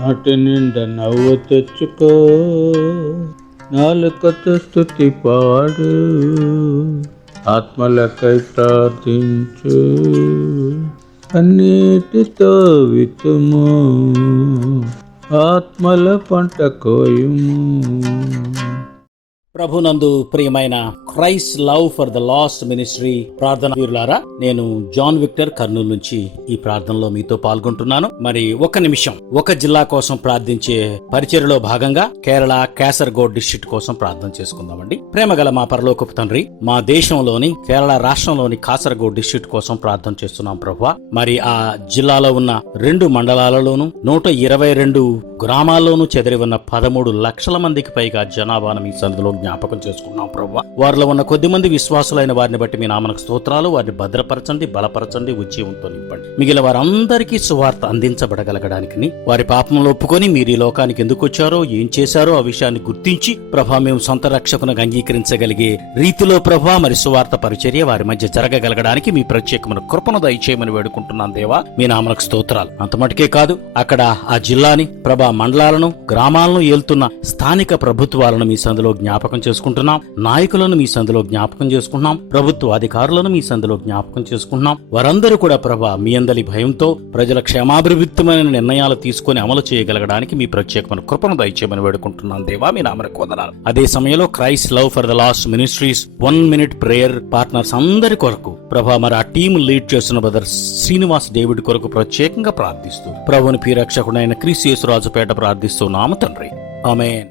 నాటి నిండా నవ్వు తెచ్చుకో, నాలుకతో స్తుతి పాడు, ఆత్మలకై ప్రార్థించు, కన్నీటితో విత్తుము, ఆత్మల పంట కోయుము. ప్రభునందు ప్రియమైన Christ love for the last ministry ప్రార్థన వీరులారా, నేను జాన్ విక్టర్ కర్నూలు నుంచి ఈ ప్రార్థనలో మీతో పాల్గొంటున్నాను. మరి ఒక నిమిషం ఒక జిల్లా కోసం ప్రార్థించే పరిచర్యలో భాగంగా కేరళ కాసర్గోడ్ డిస్ట్రిక్ట్ కోసం ప్రార్థన చేసుకుందామండి. ప్రేమగల మా పరలోకపు తండ్రి, మా దేశంలోని కేరళ రాష్ట్రంలోని కాసర్గోడ్ డిస్ట్రిక్ట్ కోసం ప్రార్థన చేస్తున్నాం ప్రభువా. మరి ఆ జిల్లాలో ఉన్న 2 మండలాలలోను 122 గ్రామాల్లోనూ చెదిరి ఉన్న 13 లక్షల మందికి పైగా జనాభాను మీ సన్నిధిలో జ్ఞాపకం చేసుకున్నాం ప్రభువా. వారిలో ఉన్న కొద్ది మంది విశ్వాసులైన వారిని బట్టి మీ నామనకు స్తోత్రాలు. వారిని భద్రపరచండి, బలపరచండి, ఉజ్జీవంతో నింపండి. మిగిలిన వారందరికీ సువార్త అందించబడగలగడానికి, వారి పాపంలో ఒప్పుకొని మీరు ఈ లోకానికి ఎందుకు వచ్చారో, ఏం చేశారో ఆ విషయాన్ని గుర్తించి ప్రభా మేము సొంత రక్షకునికి అంగీకరించగలిగే రీతిలో ప్రభా మరి సువార్త పరిచర్య వారి మధ్య జరగగలగడానికి మీ ప్రత్యేకమైన కృపను దయచేయమని వేడుకుంటున్నాం దేవా. మీ నామనకు స్తోత్రాలు. అంత మటుకే కాదు, అక్కడ ఆ జిల్లాని ప్రభా మండలాలను గ్రామాలను ఏలుతున్న స్థానిక ప్రభుత్వాలను మీ సందులో జ్ఞాపకం చేసుకుంటున్నాం. నాయకులను మీ సందులో జ్ఞాపకం చేసుకుంటున్నాం. ప్రభుత్వ అధికారులను మీ సందులో జ్ఞాపకం చేసుకుంటున్నాం. వారందరూ కూడా ప్రభా మీ అందరి భయంతో ప్రజల క్షేమాభివృద్ధిమైన నిర్ణయాలు తీసుకుని అమలు చేయగలగడానికి మీ ప్రత్యేకమైన కృపను దయచేయమని వేడుకుంటున్నాం దేవా. మీ నామనకు వందనాలు. అదే సమయంలో Christ love for the last ministries 1 minute prayer partners అందరి కొరకు ప్రభా మరి ఆ టీం లీడ్ చేస్తున్న బ్రదర్ శ్రీనివాస్ డేవిడ్ కొరకు ప్రత్యేకంగా ప్రార్థిస్తూ ప్రభుని ప్రియరక్షకుడైన క్రీస్తు యేసు రాజుపేట ప్రార్థిస్తున్నాము తండ్రి. ఆమేన్.